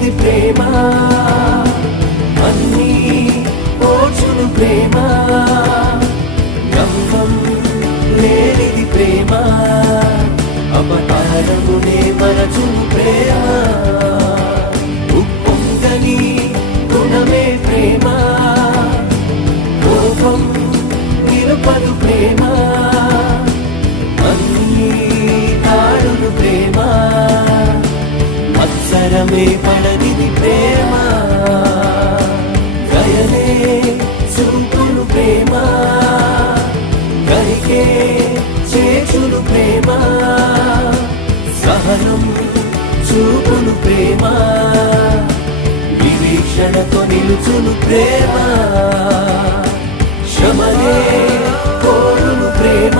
లేనిది ప్రేమ, అన్నీ ఓర్చును ప్రేమ, గంగం లేనిది ప్రేమ, అపకారమునే మరచును ప్రేమ, ఉప్పొంగని గుణమే ప్రేమ, కోపం నిలుపదు ప్రేమ, అన్నీ తాడును ప్రేమ, మత్సరమే పడనిది ప్రేమ, దయనే చూపును ప్రేమ, కరికే చేచును ప్రేమ, సహనం చూపును ప్రేమ, నిరీక్షణతో నిలుచును ప్రేమ, క్షమలే కోరును ప్రేమ.